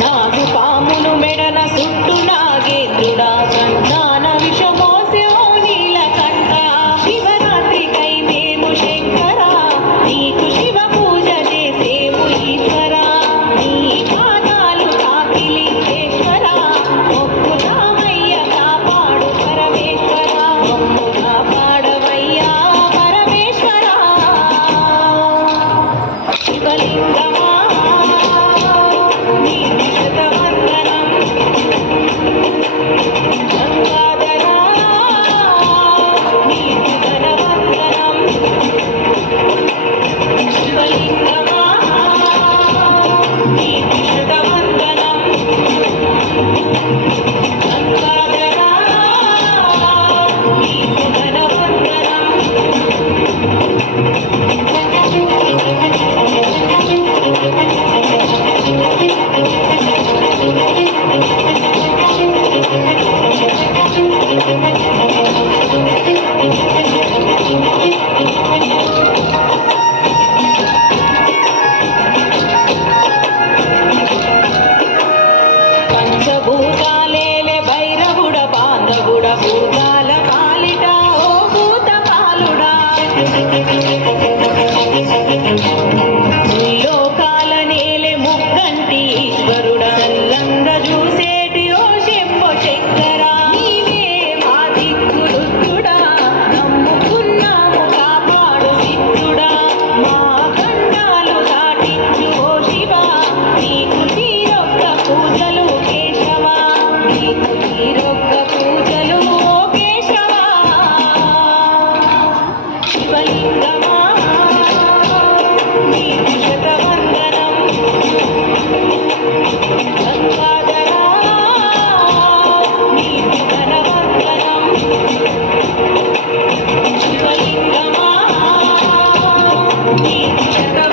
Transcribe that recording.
నాగు పామును మెడన సుట్టు నాగేంద్రుడా సంతాన విషమోసో నీలకంఠ శివరాత్రికై మేము శంకర నీకు శివ పూజ చేసేము ఈశ్వర నీ పాదాలు తాకి లింగేశ్వర మొక్కుతామయ్య కాపాడు పరమేశ్వర మొక్కు కాపాడవయ్యా పరమేశ్వర శివలింగమా నీకు శతవందనం గంగాధరా నీకు ధనవందనం శివలింగమా నీకు శతవందనం గంగాధరా నీకు ధనవందనం పంచభూతాలేలే భైరవుడ బాంధవుడ భూతాల పాలిట ఓ భూత పాలుడా లోకాల నేలే ముక్కంటి ఈశ్వరుడ చల్లంగ చూసేటి ఓ శంభో శంకర నీవే మా దిక్కులుడా నమ్ముకున్నాము కాపాడు సిద్ధుడా మా గండాలు దాటించు ఓ శివ నీకు తీరొక్క పూజలు కేశవ నీకు తీరొక్క పూజలు ఓ కేశవ శివలింగమా నీకు శతవందనం గంగాధరా నీకు ధనవందనం శివలింగమా నీకు శతవందనం